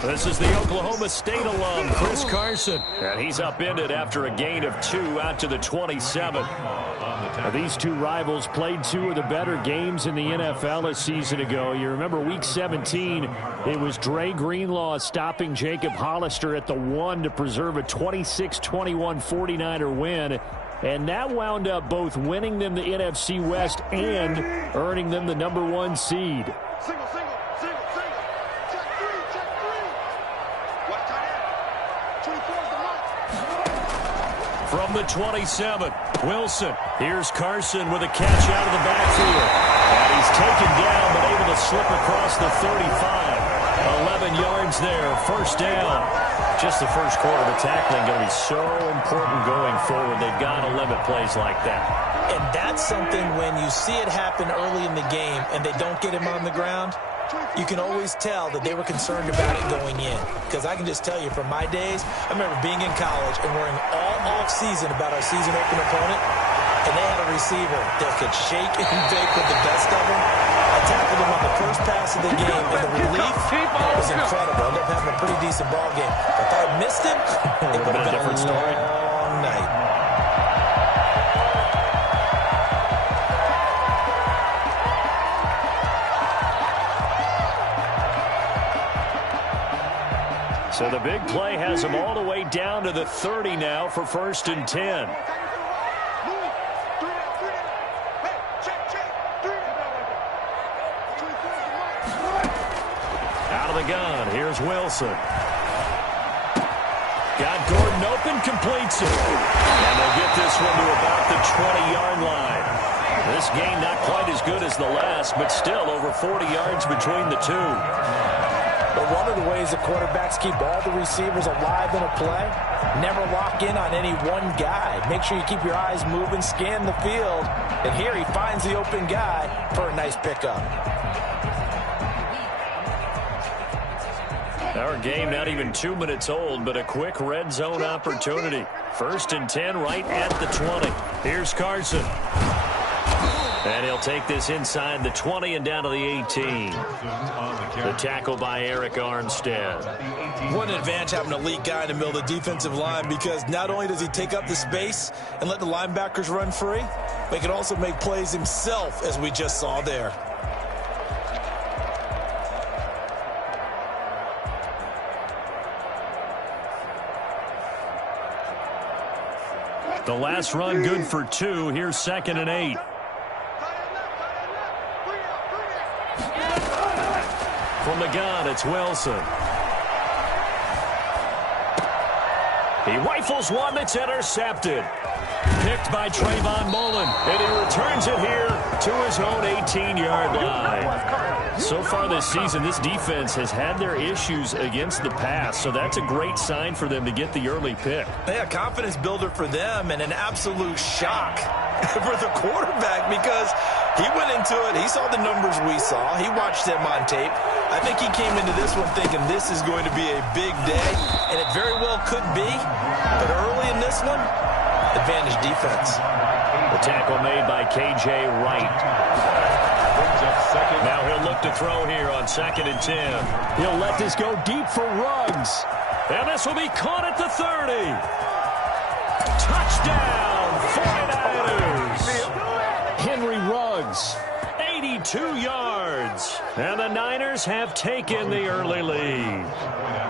This is the Oklahoma State alum, Chris Carson. And he's upended after a gain of 2 out to the 27. Now, these two rivals played 2 of the better games in the NFL a season ago. You remember Week 17, it was Dre Greenlaw stopping Jacob Hollister at the 1 to preserve a 26-21 49er win. And that wound up both winning them the NFC West and earning them the #1 seed. From the 27, Wilson. Here's Carson with a catch out of the backfield. And he's taken down, but able to slip across the 35. 11 yards there, first down. Just the first quarter of the tackling going to be so important going forward. They've got to limit plays like that. And that's something when you see it happen early in the game and they don't get him on the ground, you can always tell that they were concerned about it going in. Because I can just tell you from my days, I remember being in college and worrying all off-season about our season open opponent, and they had a receiver that could shake and bake with the best of them. I tackled him on the first pass of the game, and the relief was incredible. I ended up having a pretty decent ball game. If I had missed him, it would have been a different story. Long night. So the big play has them all the way down to the 30 now for 1st and 10. Out of the gun, here's Wilson. Got Gordon open, completes it. And they'll get this one to about the 20-yard line. This game not quite as good as the last, but still over 40 yards between the two. But one of the ways the quarterbacks keep all the receivers alive in a play, never lock in on any one guy. Make sure you keep your eyes moving, scan the field. And here he finds the open guy for a nice pickup. Our game not even 2 minutes old, but a quick red zone opportunity. 1st and 10 right at the 20. Here's Carson. And he'll take this inside the 20 and down to the 18. The tackle by Eric Armstead. What an advantage having an elite guy in the middle of the defensive line, because not only does he take up the space and let the linebackers run free, but he can also make plays himself, as we just saw there. The last run good for 2. Here's 2nd and 8. From the gun, it's Wilson. He rifles one that's intercepted. Picked by Trayvon Mullen. And he returns it here to his own 18-yard line. So far this season, this defense has had their issues against the pass. So that's a great sign for them to get the early pick. Yeah, confidence builder for them, and an absolute shock for the quarterback, because he went into it. He saw the numbers we saw. He watched them on tape. I think he came into this one thinking this is going to be a big day, and it very well could be. But early in this one, advantage defense. The tackle made by K.J. Wright. Now he'll look to throw here on 2nd and 10. He'll let this go deep for Ruggs. And this will be caught at the 30. Touchdown, 49ers. Henry Ruggs, 82 yards. And the Niners have taken the early lead.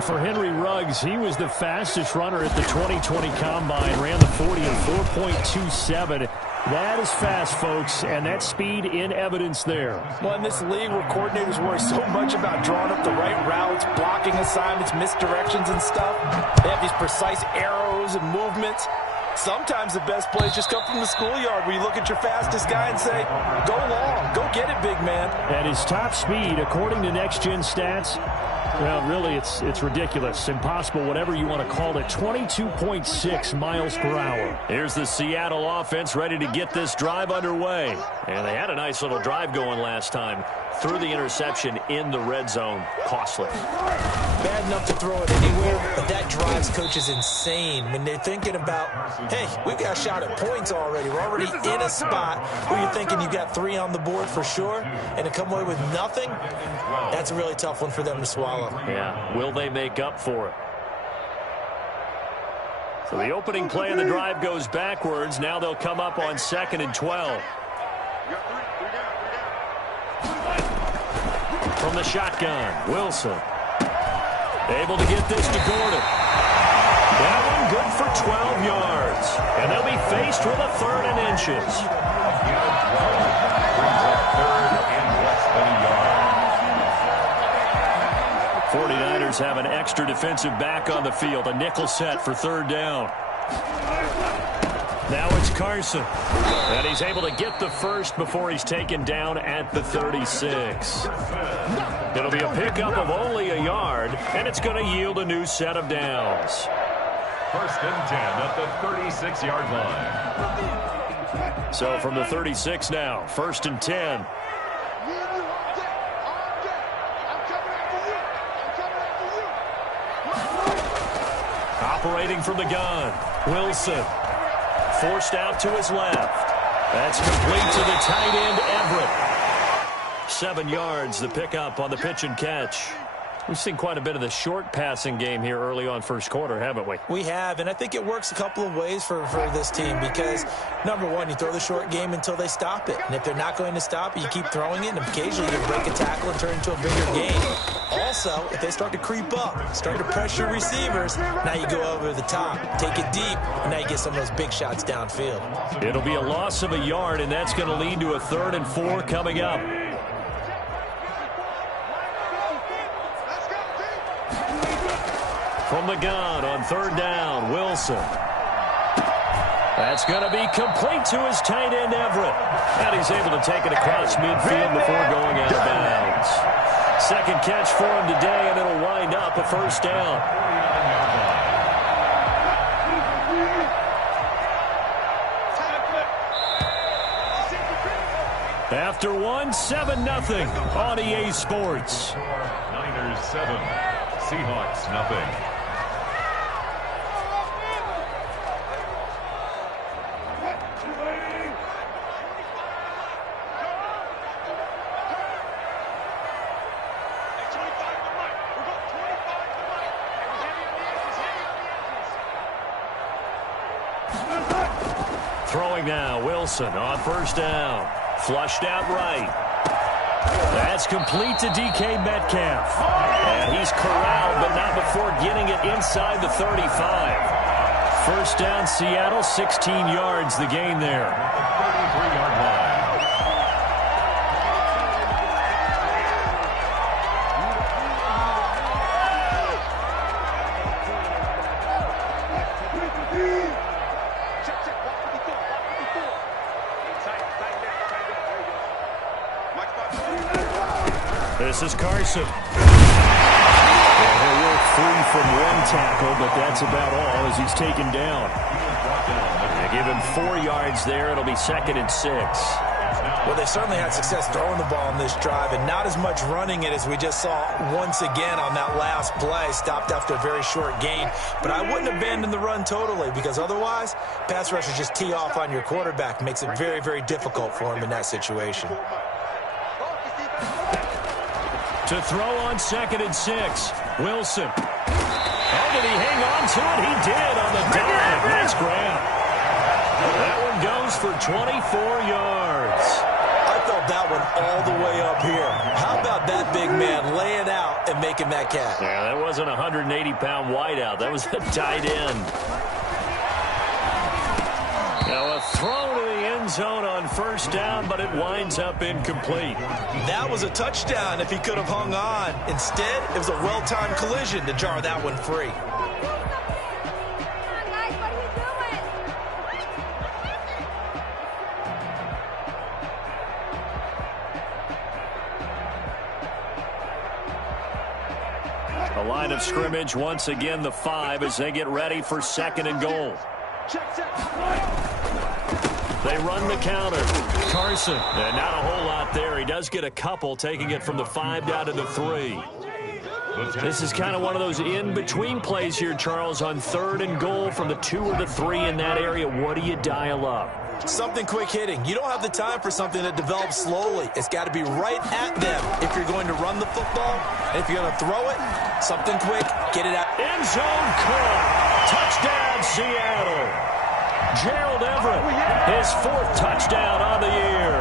For Henry Ruggs, he was the fastest runner at the 2020 Combine. Ran the 40 in 4.27. That is fast, folks, and that speed in evidence there. Well, in this league where coordinators worry so much about drawing up the right routes, blocking assignments, misdirections and stuff, they have these precise arrows and movements. Sometimes the best plays just come from the schoolyard, where you look at your fastest guy and say, go long, go get it, big man. At his top speed, according to Next Gen Stats, Well, really, it's ridiculous, impossible, whatever you want to call it. 22.6 miles per hour. Here's the Seattle offense ready to get this drive underway. And they had a nice little drive going last time. Threw the interception in the red zone. Costly. Bad enough to throw it anywhere, but that drives coaches insane when they're thinking about, hey, we've got a shot at points already. We're already in a spot where you're thinking you got 3 on the board for sure, and to come away with nothing, that's a really tough one for them to swallow. Yeah, will they make up for it? So the opening play of the drive goes backwards. Now they'll come up on 2nd and 12. From the shotgun, Wilson. Able to get this to Gordon. That one good for 12 yards. And they'll be faced with a 3rd and inches. Brings up 3rd and less than a yard. 49ers have an extra defensive back on the field. A nickel set for 3rd down. Now it's Carson. And he's able to get the first before he's taken down at the 36. It'll be a pickup of only a yard, and it's going to yield a new set of downs. 1st and 10 at the 36-yard line. So from the 36 now, 1st and 10. Operating from the gun, Wilson. Forced out to his left. That's complete to the tight end, Everett. 7 yards, the pickup on the pitch and catch. We've seen quite a bit of the short passing game here early on first quarter, haven't we? We have, and I think it works a couple of ways for this team because, number one, you throw the short game until they stop it. And if they're not going to stop it, you keep throwing it, and occasionally you break a tackle and turn it into a bigger game. Also, if they start to creep up, start to pressure receivers, now you go over the top, take it deep, and now you get some of those big shots downfield. It'll be a loss of a yard, and that's going to lead to a 3rd and 4 coming up. From the gun on 3rd down, Wilson. That's going to be complete to his tight end, Everett. And he's able to take it across midfield before going out of bounds. 2nd catch for him today, and it'll wind up a 1st down. After one, 7-0 on EA Sports. Niners 7, Seahawks nothing. Throwing now, Wilson on 1st down. Flushed out right. That's complete to DK Metcalf. And he's corralled, but not before getting it inside the 35. 1st down, Seattle, 16 yards the gain there. 33-yard line. This is Carson. He'll work free from one tackle, but that's about all as he's taken down. They give him 4 yards there. It'll be 2nd and 6. Well, they certainly had success throwing the ball in this drive and not as much running it as we just saw once again on that last play. Stopped after a very short gain. But I wouldn't abandon the run totally because otherwise, pass rushers just tee off on your quarterback. Makes it very, very difficult for him in that situation. To throw on 2nd and 6. Wilson. Oh, did he hang on to it? He did on the dive. Nice grab. That one goes for 24 yards. I felt that one all the way up here. How about that big man laying out and making that catch? Yeah, that wasn't a 180-pound wideout. That was a tight end. Now a throw to the end zone on 1st down, but it winds up incomplete. That was a touchdown if he could have hung on. Instead, it was a well-timed collision to jar that one free. The line of scrimmage, once again, the 5 as they get ready for 2nd and goal. They run the counter. Carson. And not a whole lot there. He does get a couple, taking it from the 5 down to the 3. This is kind of one of those in-between plays here, Charles, on 3rd and goal from the 2 or the 3 in that area. What do you dial up? Something quick hitting. You don't have the time for something that develops slowly. It's got to be right at them if you're going to run the football. And if you're going to throw it, something quick, get it out. End zone caught. Touchdown, Seattle. Gerald Everett, his 4th touchdown on the year.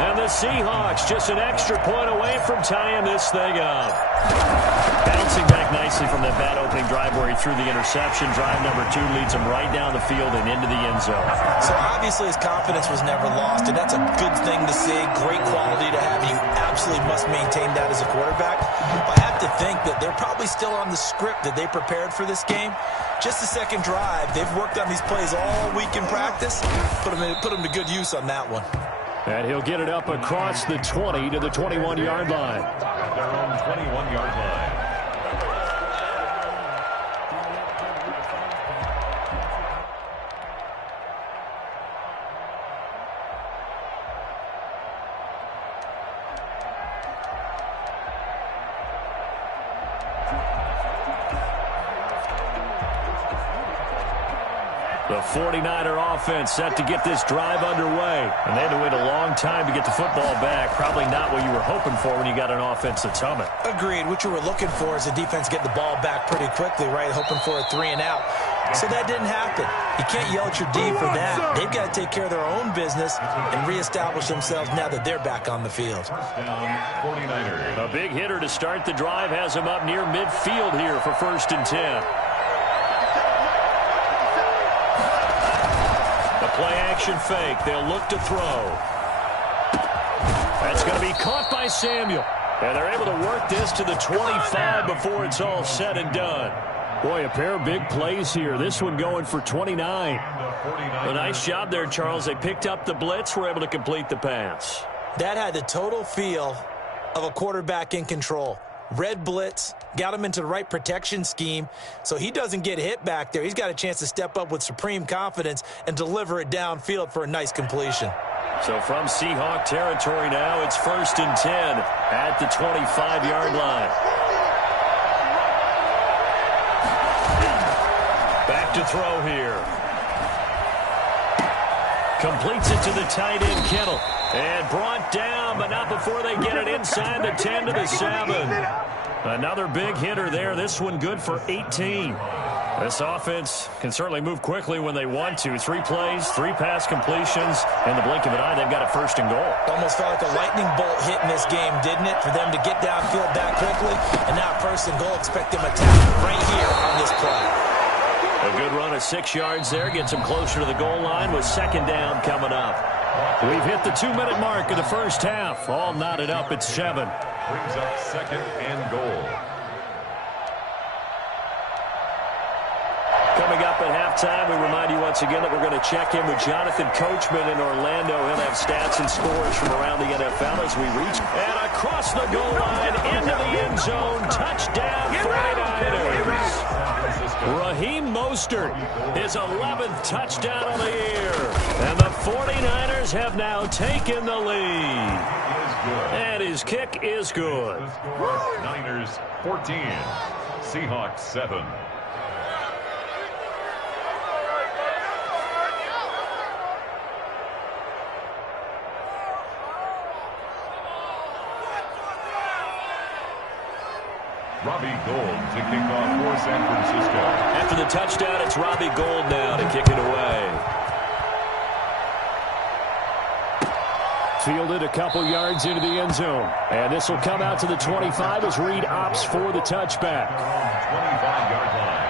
And the Seahawks just an extra point away from tying this thing up. Bouncing back nicely from that bad opening drive where he threw the interception. Drive number 2 leads him right down the field and into the end zone. So obviously his confidence was never lost, and that's a good thing to see. Great quality to have. You absolutely must maintain that as a quarterback. But I have to think that they're probably still on the script that they prepared for this game. Just the 2nd drive. They've worked on these plays all week in practice. Put them to good use on that one. And he'll get it up across the 20 to the 21-yard line. At their own 21-yard line. The 49er offense set to get this drive underway. And they had to wait a long time to get the football back. Probably not what you were hoping for when you got an offense that's humming. Agreed. What you were looking for is the defense get the ball back pretty quickly, right? Hoping for a 3 and out. So that didn't happen. You can't yell at your D for that. They've got to take care of their own business and reestablish themselves now that they're back on the field. First down, 49ers. A big hitter to start the drive has him up near midfield here for 1st and 10. Play-action fake. They'll look to throw. That's going to be caught by Samuel. And they're able to work this to the 25 before it's all said and done. Boy, a pair of big plays here. This one going for 29. A nice job there, Charles. They picked up the blitz, were able to complete the pass. That had the total feel of a quarterback in control. Red blitz, got him into the right protection scheme, so he doesn't get hit back there. He's got a chance to step up with supreme confidence and deliver it downfield for a nice completion. So from Seahawk territory now, it's 1st and 10 at the 25-yard line. Back to throw here. Completes it to the tight end, Kittle. And brought down, but not before they get it inside the 10 to the 7. Another big hitter there. This one good for 18. This offense can certainly move quickly when they want to. 3 plays, 3 pass completions. In the blink of an eye, they've got a 1st and goal. Almost felt like a lightning bolt hit in this game, didn't it? For them to get downfield that quickly. And now 1st and goal, expect them attack right here on this play. A good run of 6 yards there. Gets them closer to the goal line with 2nd down coming up. We've hit the 2-minute mark of the first half. All knotted up at 7. Brings up 2nd and goal. Coming up at halftime, we remind you once again that we're going to check in with Jonathan Coachman in Orlando. He'll have stats and scores from around the NFL as we reach. And across the goal line, into the end zone. Touchdown, 49ers. Raheem Mostert, his 11th touchdown on the year. And the 49ers have now taken the lead. And his kick is good. Niners 14, Seahawks 7. Robbie Gould to kick off for San Francisco. After the touchdown, it's Robbie Gould now to kick it away. Fielded a couple yards into the end zone. And this will come out to the 25 as Reed opts for the touchback. 25-yard line.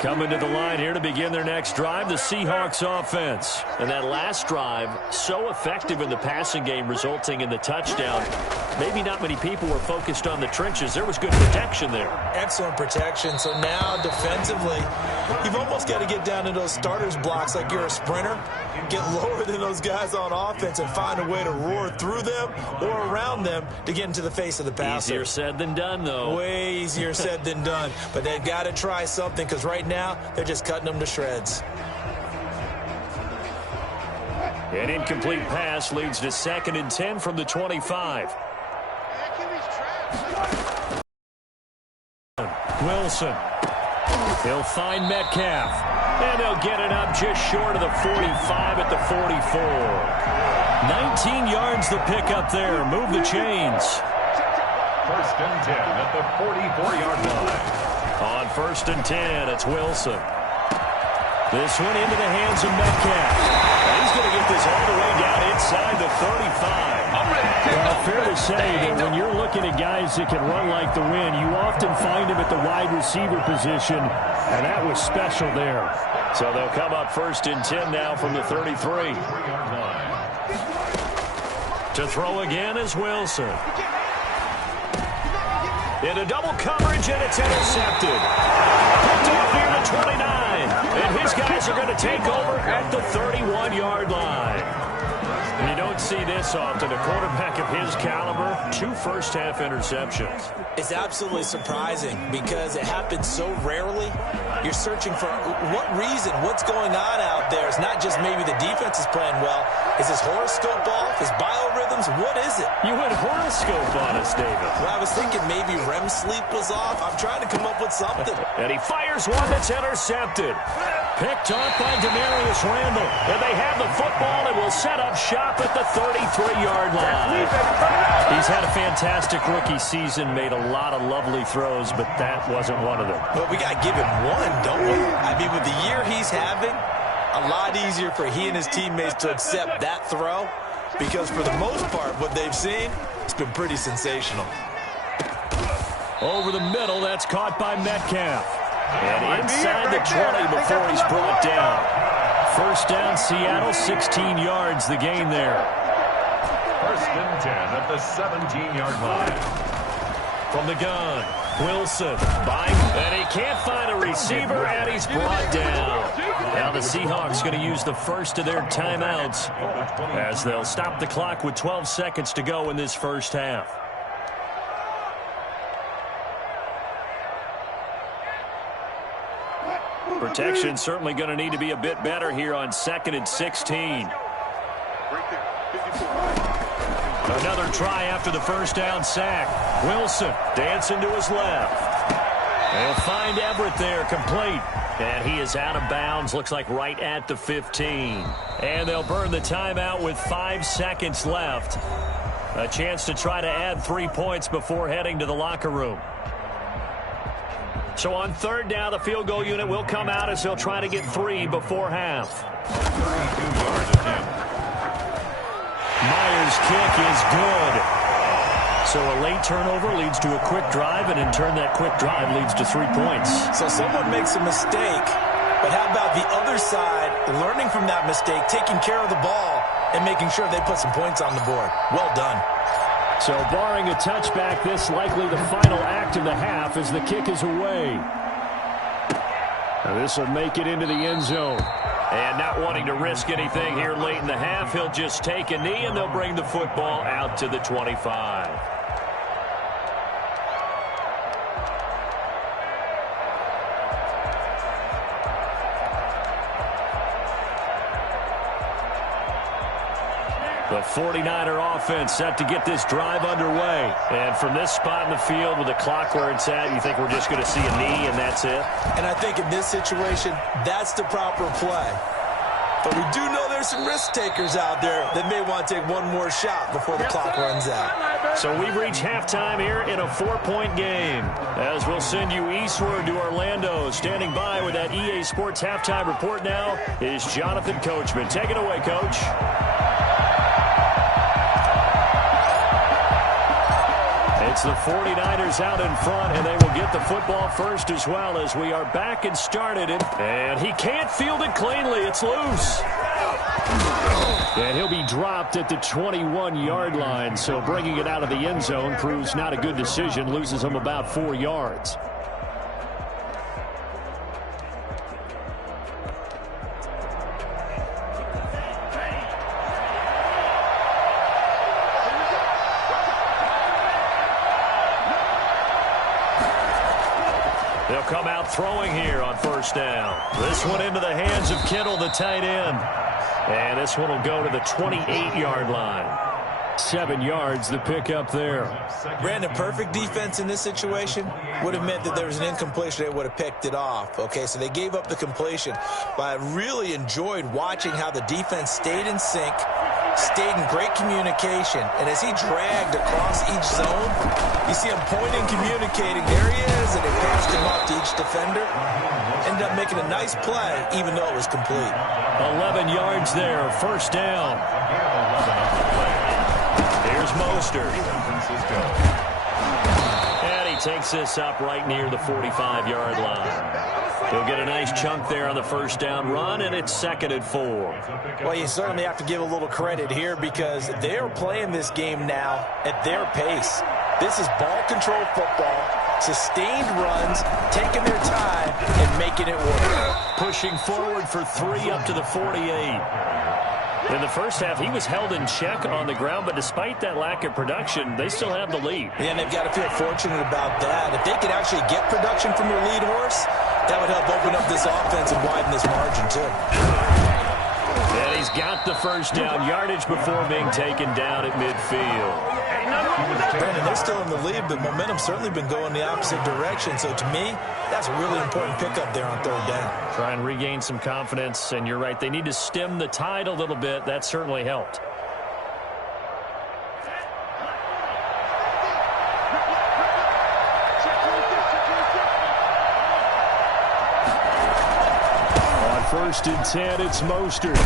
Coming to the line here to begin their next drive, the Seahawks offense. And that last drive, so effective in the passing game, resulting in the touchdown. Maybe not many people were focused on the trenches. There was good protection there. Excellent protection. So now defensively, You've almost got to get down to those starters blocks like you're a sprinter, get lower than those guys on offense and find a way to roar through them or around them to get into the face of the passer. Easier said than done, though. Way easier said than done. But they've got to try something because right now they're just cutting them to shreds. An incomplete pass leads to 2nd and 10 from the 25. Wilson. He'll find Metcalf. And they'll get it up just short of the 45 at the 44. 19 yards the pick up there. Move the chains. 1st and 10 at the 44-yard line. On 1st and 10, it's Wilson. This one into the hands of Metcalf. He's going to get this all the way down inside the 35. Well, fair to say that when you're looking at guys that can run like the wind, you often find them at the wide receiver position, and that was special there. So they'll come up 1st and 10 now from the 33. To throw again is Wilson. Into double coverage, and it's intercepted. Picked off near the 29. And his guys are going to take over at the 31-yard line. You don't see this often. A quarterback of his caliber, 2 first-half interceptions. It's absolutely surprising because it happens so rarely. You're searching for what reason, what's going on out there. It's not just maybe the defense is playing well. Is his horoscope off? His biorhythms? What is it? You went horoscope on us, David. Well, I was thinking maybe REM sleep was off. I'm trying to come up with something. And he fires one that's intercepted. Picked off by Demarius Randall. And they have the football and will set up shop at the 33-yard line. He's had a fantastic rookie season, made a lot of lovely throws, but that wasn't one of them. But we got to give him one, don't we? I mean, with the year he's having, a lot easier for he and his teammates to accept that throw because for the most part, what they've seen, it's been pretty sensational. Over the middle, that's caught by Metcalf. And inside the 20 before he's brought down. 1st down, Seattle, 16 yards the gain there. 1st and 10 at the 17-yard line. From the gun, Wilson, and he can't find a receiver, and he's brought down. Now the Seahawks going to use the first of their timeouts as they'll stop the clock with 12 seconds to go in this first half. Protection certainly going to need to be a bit better here on 2nd and 16. Another try after the 1st down sack. Wilson dancing to his left. They'll find Everett there, complete. And he is out of bounds, looks like right at the 15. And they'll burn the timeout with 5 seconds left. A chance to try to add 3 points before heading to the locker room. So on 3rd down, the field goal unit will come out as they'll try to get 3 before half. 32-yard attempt. Myers' kick is good. So a late turnover leads to a quick drive, and in turn that quick drive leads to 3 points. So someone makes a mistake, but how about the other side learning from that mistake, taking care of the ball, and making sure they put some points on the board? Well done. So barring a touchback, this likely the final act of the half as the kick is away. Now this will make it into the end zone. And not wanting to risk anything here late in the half, he'll just take a knee and they'll bring the football out to the 25. The 49er offense set to get this drive underway. And from this spot in the field with the clock where it's at, you think we're just going to see a knee and that's it? And I think in this situation, that's the proper play. But we do know there's some risk takers out there that may want to take one more shot before the clock runs out. So we've reached halftime here in a 4-point game. As we'll send you eastward to Orlando. Standing by with that EA Sports halftime report now is Jonathan Coachman. Take it away, Coach. It's the 49ers out in front, and they will get the football first as well as we are back and started it. And he can't field it cleanly. It's loose. And he'll be dropped at the 21-yard line, so bringing it out of the end zone proves not a good decision, loses him about 4 yards. They'll come out throwing here on first down. This one into the hands of Kittle, the tight end. And this one will go to the 28-yard line. 7 yards, the pickup there. Brandon, perfect defense in this situation would have meant that there was an incompletion. They would have picked it off. Okay, so they gave up the completion. But I really enjoyed watching how the defense stayed in sync, stayed in great communication. And as he dragged across each zone, you see him pointing, communicating. There he is, and they passed him off to each defender. Ended up making a nice play, even though it was complete. 11 yards there, first down. Here's Mostert. And he takes this up right near the 45-yard line. He'll get a nice chunk there on the first down run, and it's 2nd and 4. Well, you certainly have to give a little credit here because they're playing this game now at their pace. This is ball control football, sustained runs, taking their time, and making it work. Pushing forward for 3 up to the 48. In the first half, he was held in check on the ground, but despite that lack of production, they still have the lead. Yeah, and they've got to feel fortunate about that. If they could actually get production from their lead horse, that would help open up this offense and widen this margin, too. And he's got the first down yardage before being taken down at midfield. Brandon, they're still in the lead, but momentum's certainly been going the opposite direction. So to me, that's a really important pickup there on 3rd down. Try and regain some confidence, and you're right. They need to stem the tide a little bit. That certainly helped. On 1st and 10, it's Mostert.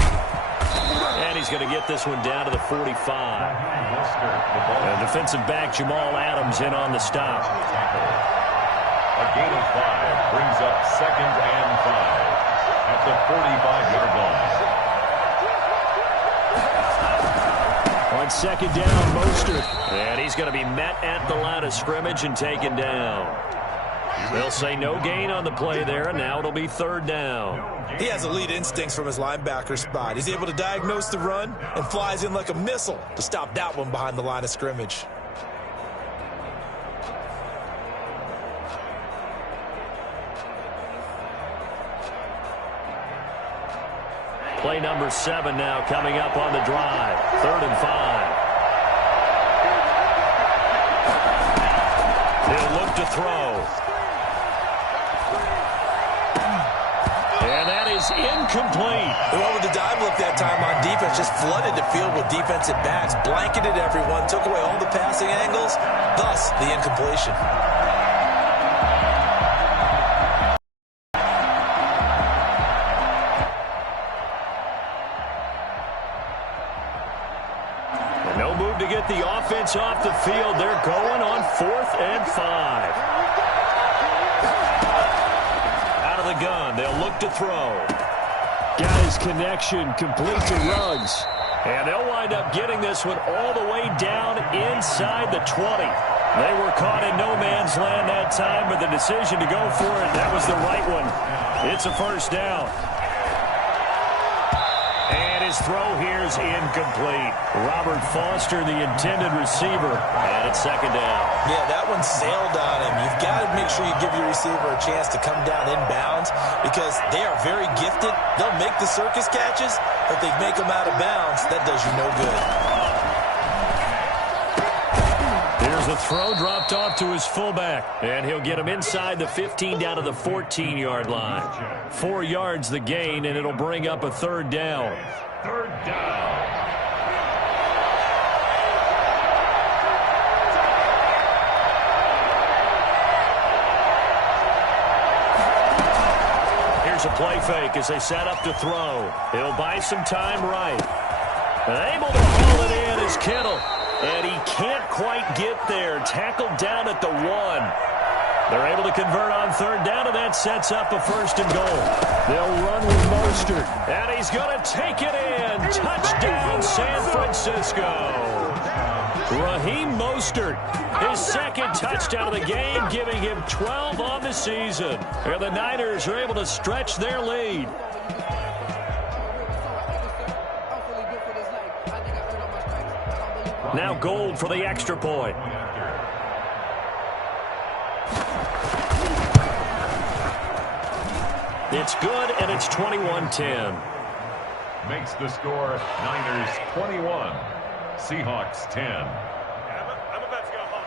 And he's going to get this one down to the 45. And defensive back Jamal Adams in on the stop. A gain of 5 brings up 2nd and 5 at the 45-yard line. On 2nd down, Mostert. And he's going to be met at the line of scrimmage and taken down. They'll say no gain on the play there, and now it'll be 3rd down. He has elite instincts from his linebacker spot. He's able to diagnose the run and flies in like a missile to stop that one behind the line of scrimmage. Play number 7 now coming up on the drive. 3rd and 5. He'll look to throw. And that is incomplete. The one with the dive look that time on defense just flooded the field with defensive backs, blanketed everyone, took away all the passing angles, thus the incompletion. And no move to get the offense off the field. They're going on 4th and 5. The gun. They'll look to throw. Got his connection complete to Ruggs. And they'll wind up getting this one all the way down inside the 20. They were caught in no man's land that time, but the decision to go for it, that was the right one. It's a first down. And his throw here is incomplete. Robert Foster, the intended receiver, and it's 2nd down. Yeah, that one sailed on him. You've got to make sure you give your receiver a chance to come down inbounds because they are very gifted. They'll make the circus catches, but if they make them out of bounds, that does you no good. Here's a throw dropped off to his fullback, and he'll get him inside the 15 down to the 14-yard line. 4 yards the gain, and it'll bring up a 3rd down. 3rd down. Here's a play fake as they set up to throw. He'll buy some time right. And able to haul it in is Kittle. And he can't quite get there. Tackled down at the 1. They're able to convert on 3rd down, and that sets up a 1st and goal. They'll run with Mostert. And he's going to take it in. Touchdown, San Francisco. Raheem Mostert, his 2nd touchdown of the game, giving him 12 on the season. And the Niners are able to stretch their lead. Now Gold for the extra point. It's good, and it's 21-10. Makes the score Niners 21, Seahawks 10. I'm about to go home.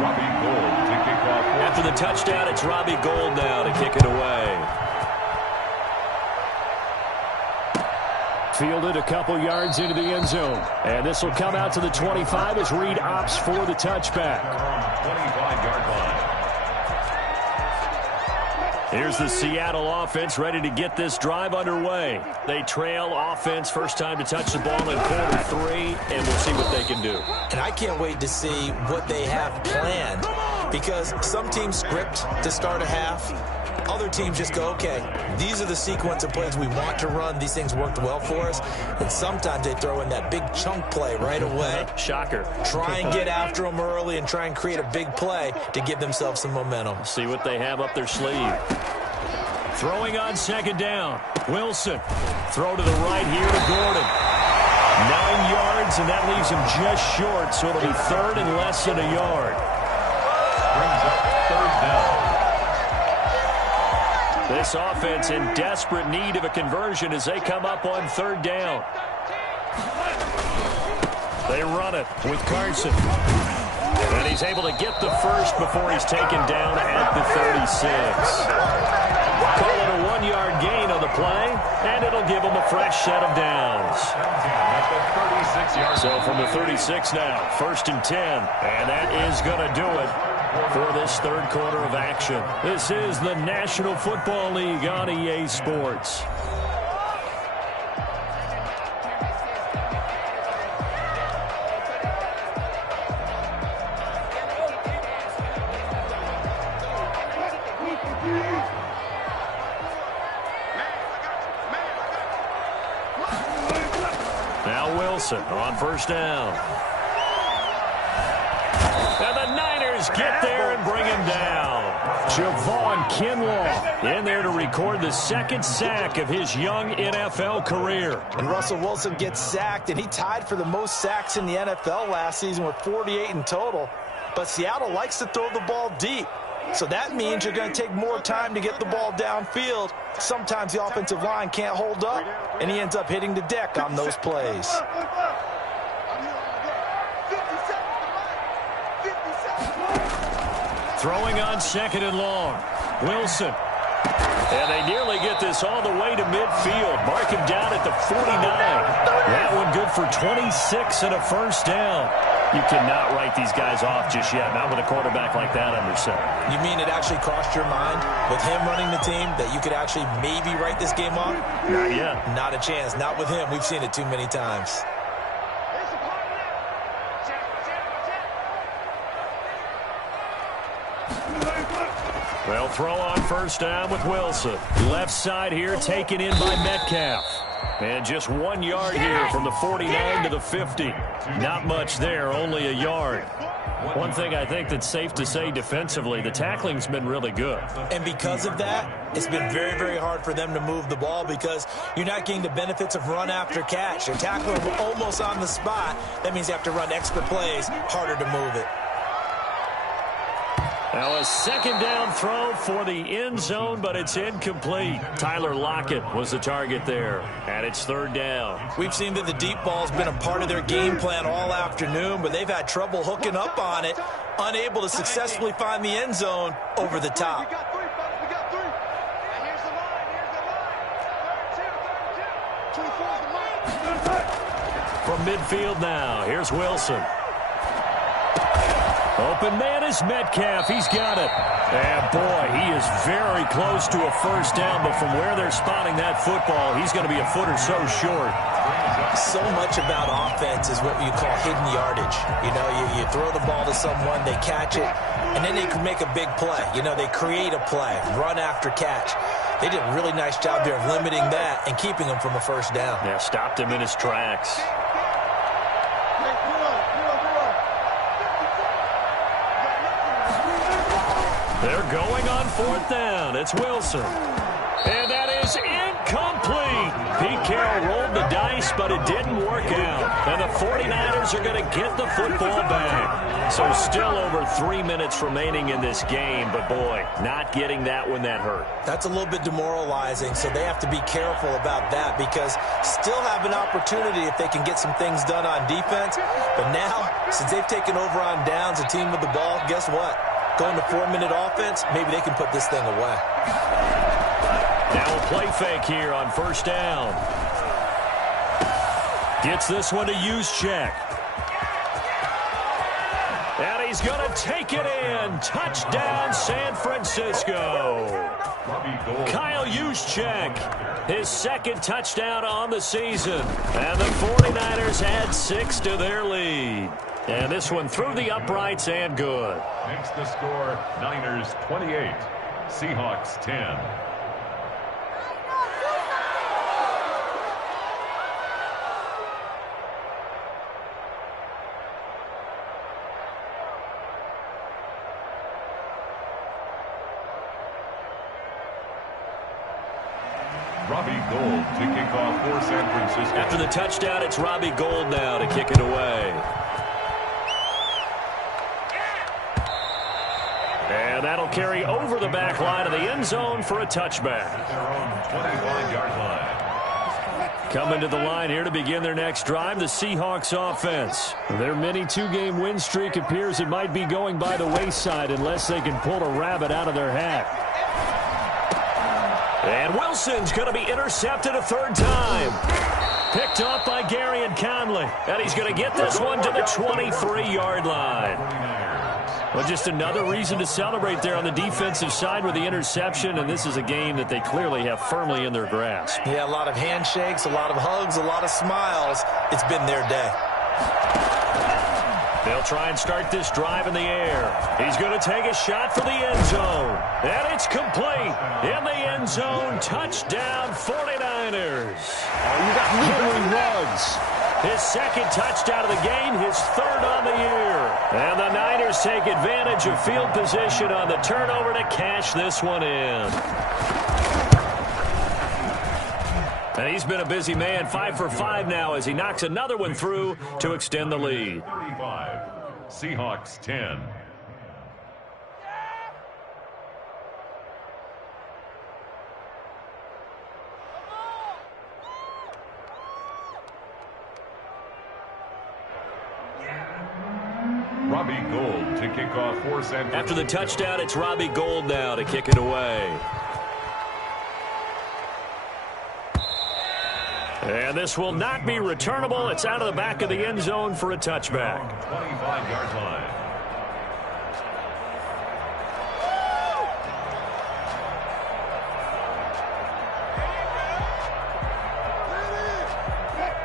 Robbie Gould to kick off. After the touchdown, it's Robbie Gould now to kick it away. Fielded a couple yards into the end zone. And this will come out to the 25 as Reed opts for the touchback. 25-yard line. Here's the Seattle offense ready to get this drive underway. They trail offense, first time to touch the ball in quarter 3, and we'll see what they can do. And I can't wait to see what they have planned, because some teams script to start a half. Other teams just go, okay, these are the sequence of plays we want to run. These things worked well for us. And sometimes they throw in that big chunk play right away. Shocker. Try and get after them early and try and create a big play to give themselves some momentum. See what they have up their sleeve. Throwing on second down. Wilson. Throw to the right here to Gordon. 9 yards, and that leaves him just short, so it'll be third and less than a yard. Brings up third down. This offense in desperate need of a conversion as they come up on third down. They run it with Carson. And he's able to get the first before he's taken down at the 36. Call it a 1-yard gain on the play, and it'll give him a fresh set of downs. So from the 36 now, first and 10. And that is going to do it for this third quarter of action. This is the National Football League on EA Sports. Now Wilson on first down. And the Niners get there and bring him down. Javon Kinlaw in there to record the second sack of his young NFL career. And Russell Wilson gets sacked, and he tied for the most sacks in the NFL last season with 48 in total. But Seattle likes to throw the ball deep. So that means you're going to take more time to get the ball downfield. Sometimes the offensive line can't hold up, and he ends up hitting the deck on those plays. Throwing on second and long. Wilson. And they nearly get this all the way to midfield. Mark him down at the 49. That one good for 26 and a first down. You cannot write these guys off just yet, not with a quarterback like that under center. You mean it actually crossed your mind with him running the team that you could actually maybe write this game off? Not yet. Not a chance. Not with him. We've seen it too many times. They'll throw on first down with Wilson. Left side here taken in by Metcalf. And just 1 yard here from the 49 to the 50. Not much there, only a yard. One thing I think that's safe to say defensively, the tackling's been really good. And because of that, it's been very, very hard for them to move the ball because you're not getting the benefits of run after catch. They're tackling almost on the spot. That means you have to run extra plays, harder to move it. Now a second down throw for the end zone, but it's incomplete. Tyler Lockett was the target there, and it's third down. We've seen that the deep ball's been a part of their game plan all afternoon, but they've had trouble hooking up on it, unable to successfully find the end zone over the top. From midfield now, here's Wilson. Open man is Metcalf. He's got it. And, boy, he is very close to a first down, but from where they're spotting that football, he's going to be a foot or so short. So much about offense is what you call hidden yardage. You know, you throw the ball to someone, they catch it, and then they can make a big play. You know, they create a play, run after catch. They did a really nice job there of limiting that and keeping him from a first down. Yeah, stopped him in his tracks. They're going on fourth down. It's Wilson. And that is incomplete. Pete Carroll rolled the dice, but it didn't work out. And the 49ers are going to get the football back. So still over 3 minutes remaining in this game, but boy, not getting that when that hurt. That's a little bit demoralizing, so they have to be careful about that because still have an opportunity if they can get some things done on defense. But now, since they've taken over on downs, a team with the ball, guess what? Going to 4-minute offense, maybe they can put this thing away. Now a play fake here on first down. Gets this one to Juszczyk. And he's going to take it in. Touchdown, San Francisco. Kyle Juszczyk, his second touchdown on the season. And the 49ers add 6 to their lead. And this one through the uprights and good. Makes the score Niners 28, Seahawks 10. Robbie Gould to kick off for San Francisco. After the touchdown, it's Robbie Gould now to kick it away. And that'll carry over the back line of the end zone for a touchback. Their own 25-yard line. Coming to the line here to begin their next drive, the Seahawks offense. Their mini 2-game win streak appears it might be going by the wayside unless they can pull a rabbit out of their hat. And Wilson's going to be intercepted a third time. Picked up by Garyon Conley. And he's going to get this one to the 23-yard line. Well, just another reason to celebrate there on the defensive side with the interception, and this is a game that they clearly have firmly in their grasp. Yeah, a lot of handshakes, a lot of hugs, a lot of smiles. It's been their day. They'll try and start this drive in the air. He's going to take a shot for the end zone. And it's complete. In the end zone, touchdown 49ers. You got Henry Ruggs. His second touchdown of the game, his third on the year. And the Niners take advantage of field position on the turnover to cash this one in. And he's been a busy man, 5 for 5 now as he knocks another one through to extend the lead. 35, Seahawks 10. Robbie Gould to kick off for San Francisco. After the touchdown, it's Robbie Gould now to kick it away. And this will not be returnable. It's out of the back of the end zone for a touchback. 25-yard line.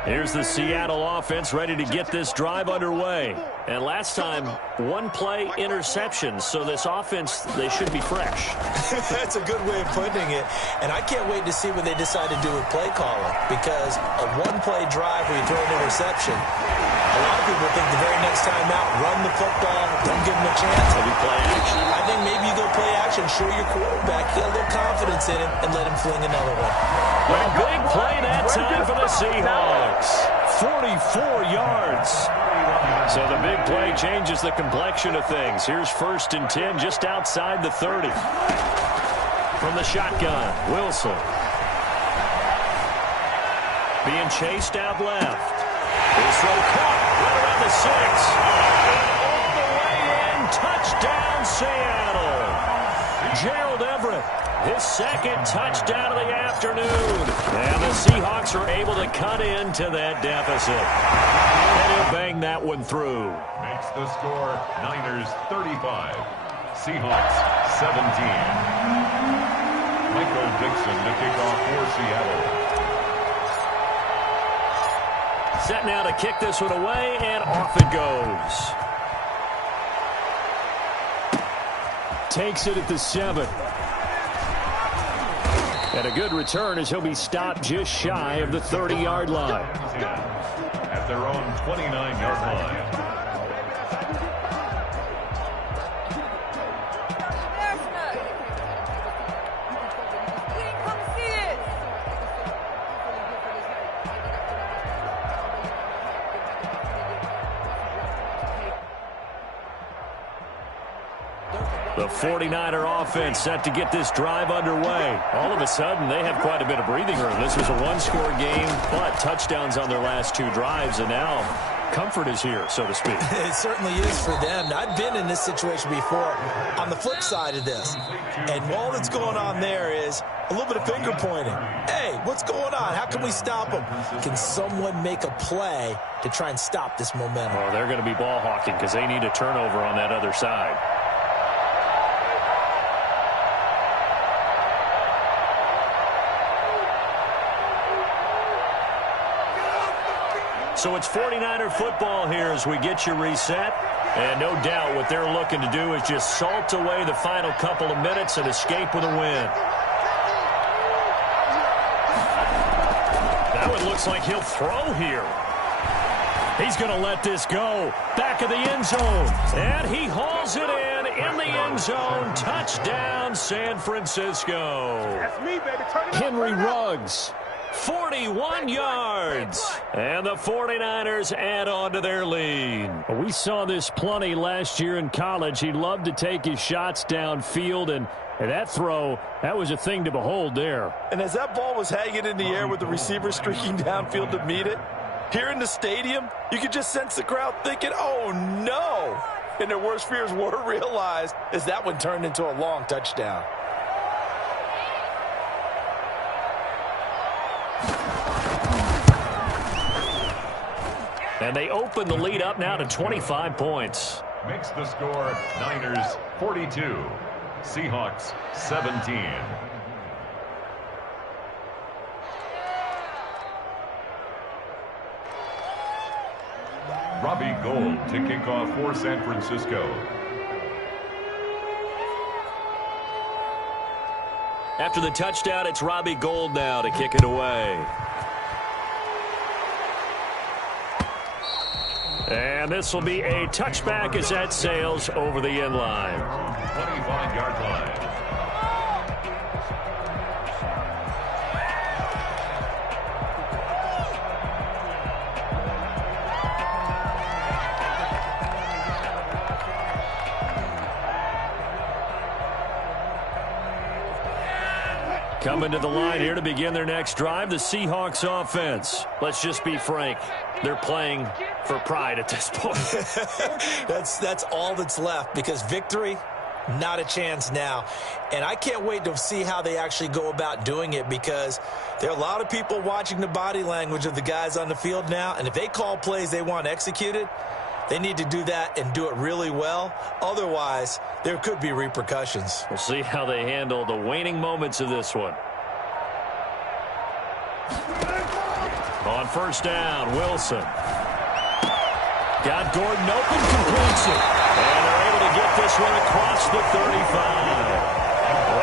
Here's the Seattle offense ready to get this drive underway. And last time, one-play interception. So this offense, they should be fresh. That's a good way of putting it. And I can't wait to see what they decide to do with play calling. Because a one-play drive where you throw an interception, a lot of people think the very next time out, run the football, don't give them a chance. Maybe play action. I think maybe you go play action, show your quarterback, get a little confidence in him, and let him fling another one. A big play that time for the Seahawks. 44 yards. So the big play changes the complexion of things. Here's 1st and 10 just outside the 30. From the shotgun, Wilson. Being chased out left. His throw caught right around the 6. And all the way in, touchdown Seattle. Gerald Everett, his second touchdown of the afternoon. And the Seahawks are able to cut into that deficit. And he'll bang that one through. Makes the score Niners 35, Seahawks 17. Michael Dixon to kick off for Seattle. Set now to kick this one away, and off it goes. Takes it at the 7. And a good return as he'll be stopped just shy of the 30-yard line. At their own 29-yard line. The 49er offense set to get this drive underway. All of a sudden, they have quite a bit of breathing room. This was a one-score game, but touchdowns on their last 2 drives, and now comfort is here, so to speak. It certainly is for them. I've been in this situation before on the flip side of this. And all that's going on there is a little bit of finger pointing. Hey, what's going on? How can we stop them? Can someone make a play to try and stop this momentum? Well, they're going to be ball hawking because they need a turnover on that other side. So it's 49er football here as we get you reset. And no doubt what they're looking to do is just salt away the final couple of minutes and escape with a win. That one looks like he'll throw here. He's going to let this go. Back of the end zone. And he hauls it in the end zone. Touchdown, San Francisco. That's me, baby. Henry Ruggs. 41 yards. And the 49ers add on to their lead. We saw this plenty last year in college. He loved to take his shots downfield, and that throw, that was a thing to behold there. And as that ball was hanging in the air with the receiver streaking downfield to meet it, here in the stadium, you could just sense the crowd thinking, oh, no. And their worst fears were realized as that one turned into a long touchdown. And they open the lead up now to 25 points. Makes the score Niners 42, Seahawks 17. Robbie Gould to kick off for San Francisco. After the touchdown, it's Robbie Gould now to kick it away. And this will be a touchback as that sails over the end line. 25-yard line. Coming to the line here to begin their next drive, the Seahawks offense. Let's just be frank. They're playing for pride at this point. That's all that's left, because victory, not a chance now. And I can't wait to see how they actually go about doing it, because there are a lot of people watching the body language of the guys on the field now, and if they call plays they want executed, they need to do that and do it really well. Otherwise, there could be repercussions. We'll see how they handle the waning moments of this one. On first down, Wilson. Got Gordon open, completes it. And they're able to get this one across the 35.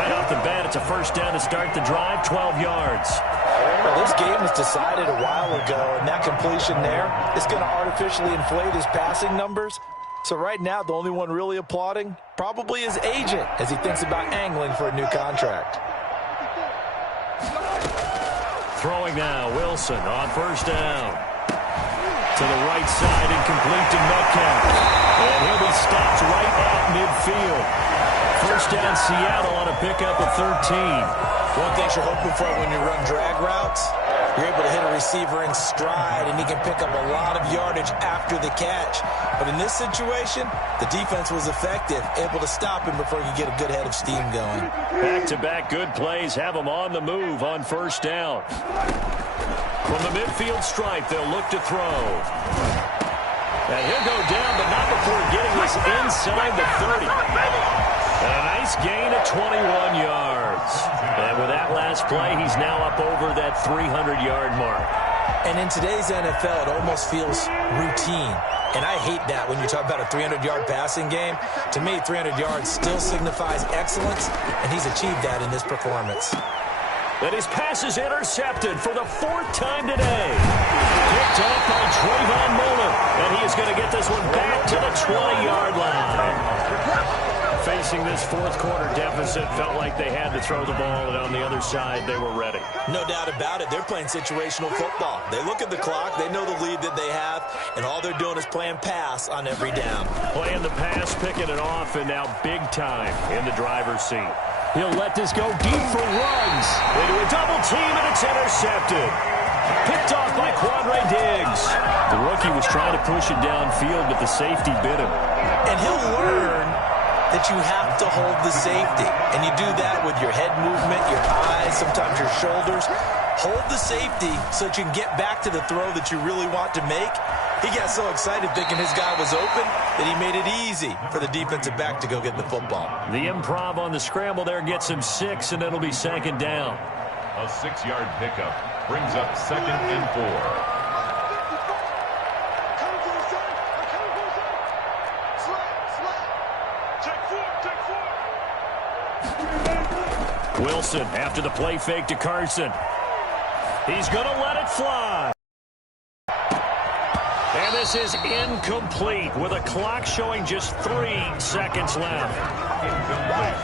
Right off the bat, it's a first down to start the drive, 12 yards. Well, this game was decided a while ago, and that completion there is going to artificially inflate his passing numbers. So right now, the only one really applauding probably his agent as he thinks about angling for a new contract. Throwing now, Wilson on first down. To the right side, incomplete to Metcalf. And he'll be stopped right at midfield. First down, Seattle on a pickup of 13. One thing you're hoping for when you run drag routes, you're able to hit a receiver in stride, and he can pick up a lot of yardage after the catch. But in this situation, the defense was effective, able to stop him before he could get a good head of steam going. Back-to-back good plays have him on the move on first down. From the midfield stripe, they'll look to throw. And he'll go down, but not before getting this inside the 30. A nice gain of 21 yards. And with that last play, he's now up over that 300-yard mark. And in today's NFL, it almost feels routine. And I hate that when you talk about a 300-yard passing game. To me, 300 yards still signifies excellence, and he's achieved that in this performance. And his pass is intercepted for the 4th time today. Picked off by Trayvon Mullen. And he is going to get this one back to the 20-yard line. facing this fourth quarter deficit, felt like they had to throw the ball, and on the other side, they were ready. No doubt about it. They're playing situational football. They look at the clock, they know the lead that they have, and all they're doing is playing pass on every down. Playing the pass, picking it off, and now big time in the driver's seat. He'll let this go deep for Ruggs. Into a double team, and it's intercepted. Picked off by Quandre Diggs. The rookie was trying to push it downfield, but the safety bit him. And he'll learn that you have to hold the safety. And you do that with your head movement, your eyes, sometimes your shoulders. Hold the safety so that you can get back to the throw that you really want to make. He got so excited thinking his guy was open that he made it easy for the defensive back to go get the football. The improv on the scramble there gets him 6, and it'll be second down. A 6-yard pickup brings up 2nd and 4. Wilson after the play fake to Carson. He's going to let it fly. And this is incomplete with a clock showing just 3 seconds left. Incomplete.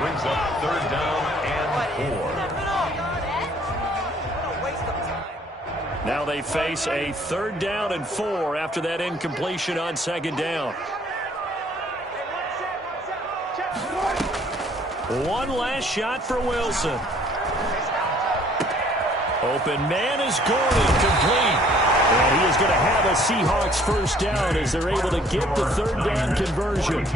Brings up 3rd down and 4. Now they face a 3rd down and 4 after that incompletion on 2nd down. One last shot for Wilson. Open man is Gordon, complete. And he is going to have a Seahawks first down as they're able to get the 3rd down conversion.